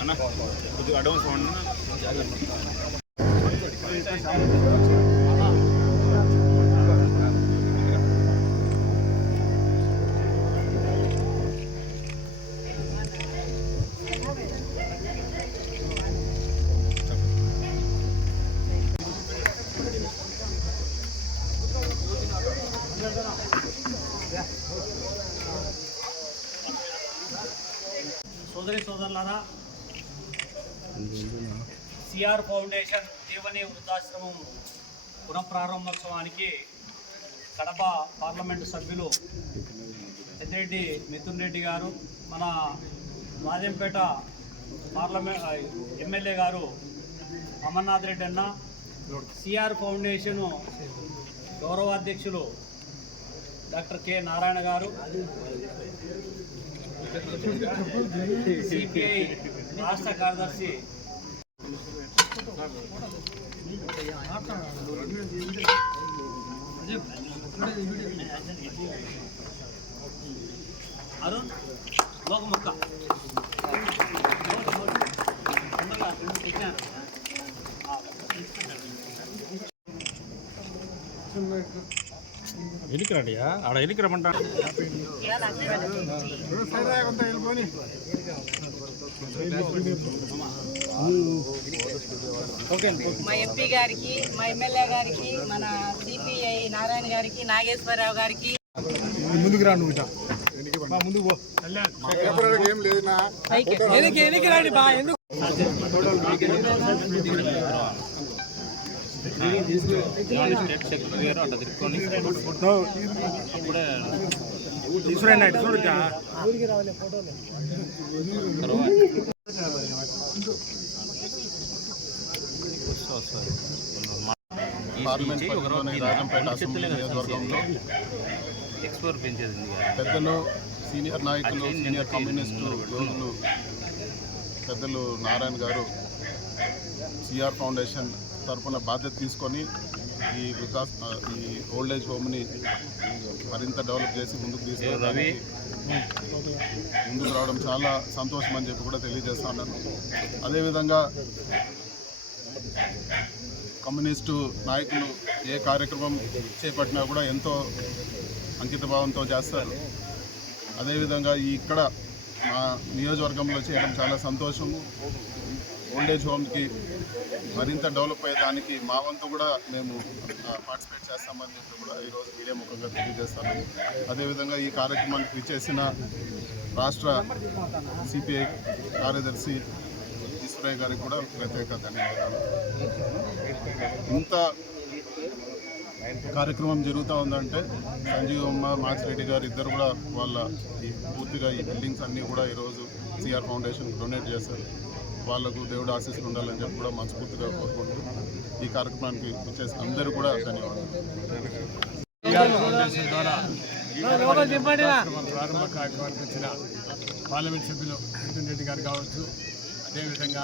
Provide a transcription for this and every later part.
అన్న కొద్దిగా అడ్వాన్స్ అవ్వండి. సోదరి సోదరులారా, CR foundation Jeevani వృద్ధాశ్రమం పునఃప్రారంభోత్సవానికి Kadapa parliament సభ్యులు పెద్దిరెడ్డి మిథున్ రెడ్డి గారు, మన రాజంపేట ఎమ్మెల్యే గారు అమర్నాథ్ రెడ్డి అన్న, సిఆర్ ఫౌండేషన్ గౌరవాధ్యక్షులు డాక్టర్ కె నారాయణ గారు, సిపిఐ రాష్ట్ర కార్యదర్శి అరుణ్ లోకముక్క ఎలికిరాడియా ఆడ ఎలికిరమంటా మా ఎంపీ గారికి, మా ఎమ్మెల్యే గారికి, మన సిపిఐ నారాయణ గారికి, నాగేశ్వరరావు గారికి ముందుకు రా. నువ్వు ముందుకు పో. రండి బా. ఎందుకు తీసుకురండి అటు చూడక. రాజంపేట అసెంబ్లీ నియోజకవర్గంలో పెద్దలు, సీనియర్ నాయకులు, సీనియర్ కమ్యూనిస్టు యోధులు పెద్దలు నారాయణ గారు సిఆర్ ఫౌండేషన్ తరఫున బాధ్యత తీసుకొని ఈ ఓల్డ్ ఏజ్ హోమ్ని మరింత డెవలప్ చేసి ముందుకు తీసుకెళ్ళడానికి ముందుకు రావడం చాలా సంతోషం అని చెప్పి కూడా తెలియజేస్తున్నాను. అదేవిధంగా కమ్యూనిస్టు నాయకులు ఏ కార్యక్రమం చేపట్టినా కూడా ఎంతో అంకితభావంతో చేస్తారు. అదేవిధంగా ఇక్కడ మా నియోజకవర్గంలో చేయడం చాలా సంతోషము. ఓల్డేజ్ హోమ్కి మరింత డెవలప్ అయ్యేదానికి మా వంతు కూడా మేము పార్టిసిపేట్ చేస్తామని చెప్పి కూడా ఈరోజు మీడియా ముఖంగా తెలియజేస్తాను. అదేవిధంగా ఈ కార్యక్రమానికి విచ్చేసిన రాష్ట్ర సిపిఐ కార్యదర్శి ఈశ్వరయ్య గారికి కూడా ప్రత్యేక ధన్యవాదాలు. ఇంత కార్యక్రమం జరుగుతూ ఉందంటే సంజీవమ్మ, మాచిరెడ్డి గారు ఇద్దరు కూడా వాళ్ళ పూర్తిగా ఈ బిల్డింగ్స్ అన్నీ కూడా ఈరోజు సిఆర్ ఫౌండేషన్కి డొనేట్ చేశారు. వాళ్లకు దేవుడు ఆశీస్సులు ఉండాలని చెప్పి కూడా మనస్ఫూర్తిగా కోరుకుంటూ ఈ కార్యక్రమానికి వచ్చేసి అందరూ కూడా ధన్యవాదాలు. ప్రారంభ కార్యక్రమానికి వచ్చిన పార్లమెంట్ సభ్యులు మిథున్ రెడ్డి గారు కావచ్చు, అదేవిధంగా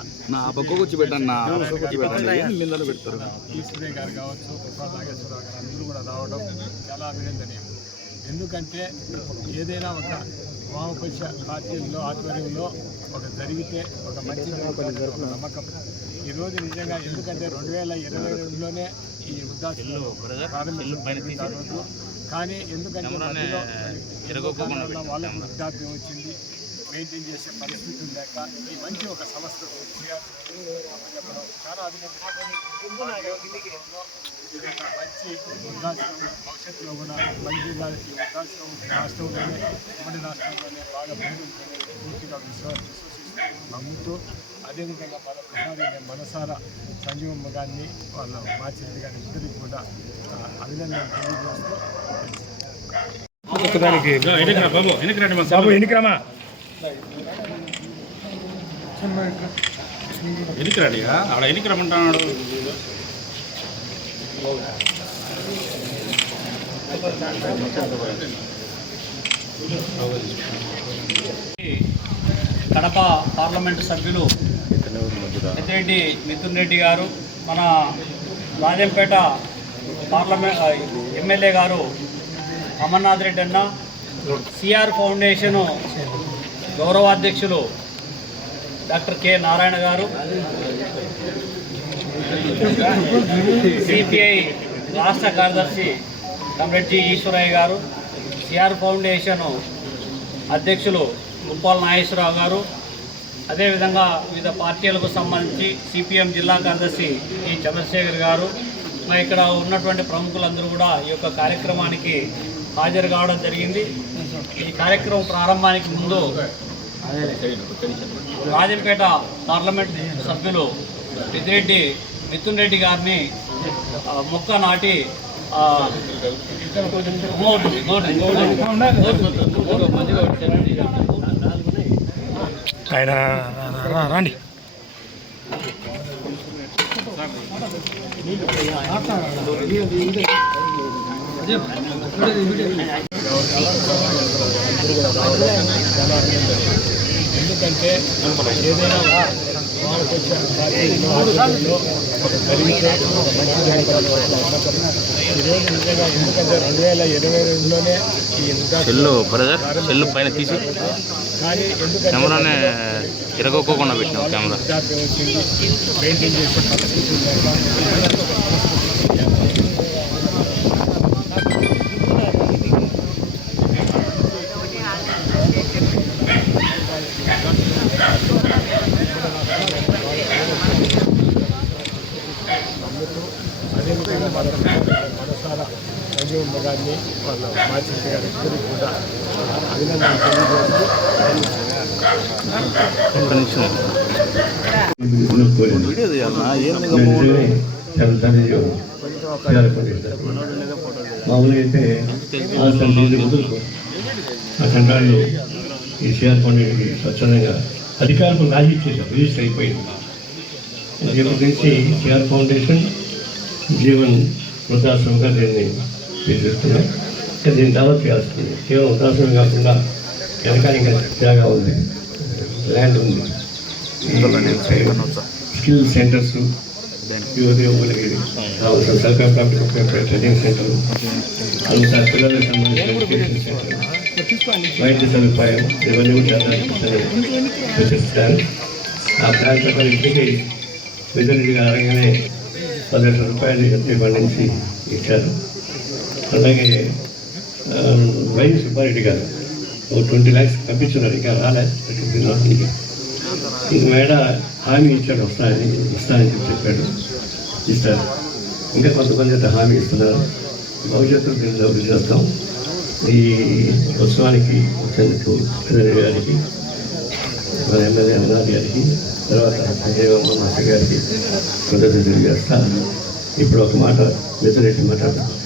ఈశ్వరయ్య గారు కావచ్చు, ప్రసాద్ నాగేశ్వరరావు గారు అందరూ కూడా రావడం చాలా అభినందనీయం. ఎందుకంటే ఏదైనా ఒక వామపక్ష పార్టీల్లో ఆధ్వర్యంలో ఒక జరిగితే ఒక మంచి నమ్మకం ఈరోజు నిజంగా. ఎందుకంటే 2022లోనే ఈ వృద్ధాశ్రమం ప్రారంభించిన రోజు, కానీ ఎందుకంటే వాళ్ళకు వృద్ధాప్యం వచ్చింది, మెయింటైన్ చేసే పరిస్థితులు లేక ఈ మంచి ఒక సంస్థ చాలా మంచి వృద్ధాశ్రమం భవిష్యత్తులో కూడా మంచి వృద్ధాశ్రమం రాష్ట్రంలోనే, ఉమ్మడి రాష్ట్రంలోనే బాగా పేరు పూర్తిగా నమ్ముతూ, అదేవిధంగా మన ప్రసాద్ మనసారా సంజీవమ్మ గారిని, వాళ్ళ మాచిరెడ్డి గారి ఇద్దరికి కూడా అభినందనలు తెలియజేస్తూ ఎలికిరాడియా ఆడ ఎలికిరమంటాడు. కడప పార్లమెంటు సభ్యులు పెద్దిరెడ్డి మిథున్ రెడ్డి గారు, మన రాజంపేట ఎమ్మెల్యే గారు అమర్నాథ్ రెడ్డి అన్న, సిఆర్ ఫౌండేషన్ గౌరవాధ్యక్షులు డాక్టర్ కె నారాయణ గారు, సిపిఐ రాష్ట్ర కార్యదర్శి కమ్రేడ్ జి ఈశ్వరయ్య గారు, సిఆర్ ఫౌండేషన్ అధ్యక్షులు ముప్పాల నాగేశ్వరరావు గారు, అదేవిధంగా వివిధ పార్టీలకు సంబంధించి సిపిఎం జిల్లా కార్యదర్శి ఈ చంద్రశేఖర్ గారు, మరి ఇక్కడ ఉన్నటువంటి ప్రముఖులందరూ కూడా ఈ యొక్క కార్యక్రమానికి హాజరు కావడం జరిగింది. ఈ కార్యక్రమం ప్రారంభానికి ముందు రాజంపేట పార్లమెంట్ సభ్యులు పెద్దిరెడ్డి మిథున్ రెడ్డి గారిని మొక్క నాటి ఆయన రండి. ఎందుకంటే ఏదైనా వామపక్ష పార్టీలో ఆధ్వర్యంలో జరిగితే మంచి ఈరోజు నిజంగా ఎందుకంటే 2022లోనే ఈ సెల్లు పైన తీసి కానీ కెమెరానే తిరగకోకుండా పెట్టినాం. కెమెరా వృద్ధాప్యం వచ్చింది, మెయింటైన్ చేసే పరిస్థితి అదేవిధంగా మనసారా సంజీవమ్మ గారిని వాళ్ళ మాచిరెడ్డి గారి ఇద్దరికి కూడా అభినందనలు మామూలుగా అయితే అఖండాలు ఈ సిఆర్ ఫౌండేషన్కి స్వచ్ఛందంగా అధికారులు రాజీ ఇచ్చేసారు, రిజిస్టర్ అయిపోయింది. రేపటి నుంచి సిఆర్ ఫౌండేషన్ జీవన్ వృద్ధాశ్రమంగా దీన్ని తీర్చిస్తున్నాం. దీన్ని డెవలప్ చేయాల్సింది. కేవలం వృద్ధాశ్రమం కాకుండా వెనకాల ఇంకా జాగా ఉంది, ల్యాండ్ ఉంది, స్కిల్ సెంటర్స్, యువకులకి కావాల్సిన సెల్ఫ్ ఎంప్లాయ్మెంట్ ట్రైనింగ్ సెంటర్, అంతా పిల్లలకు సంబంధించిన ఎడ్యుకేషన్ సెంటర్, వైద్య సదుపాయం, ఇవన్నీ కూడా సూచిస్తారు. ఆ ప్లాన్ ప్రకారం ఇంటికి విధులుగా అడగానే 10 లక్షల రూపాయలు ఇప్పటి నుంచి ఇచ్చారు. అలాగే వైఎస్ సుబ్బారెడ్డి గారు 20 lakhs పంపించున్నారు, ఇంకా రాలేదు. ఇంక మేడ హామీ ఇచ్చాడు, ఇస్తానని చెప్పాడు, ఇస్తారు. ఇంకా కొంతమంది అయితే హామీ ఇస్తున్నారు. భవిష్యత్తులో దీన్ని అభివృద్ధి చేస్తాం. ఈ ఉత్సవానికి వచ్చేందుకు పెద్దరెడ్డి గారికి, మన ఎమ్మెల్యే అమరావతి గారికి, తర్వాత సంజయమ్మ మాస్టర్ గారికి కృతజ్ఞతలు తెలియజేస్తా. ఇప్పుడు ఒక మాట మిథున్ రెడ్డి మాట్లాడుతున్నాను.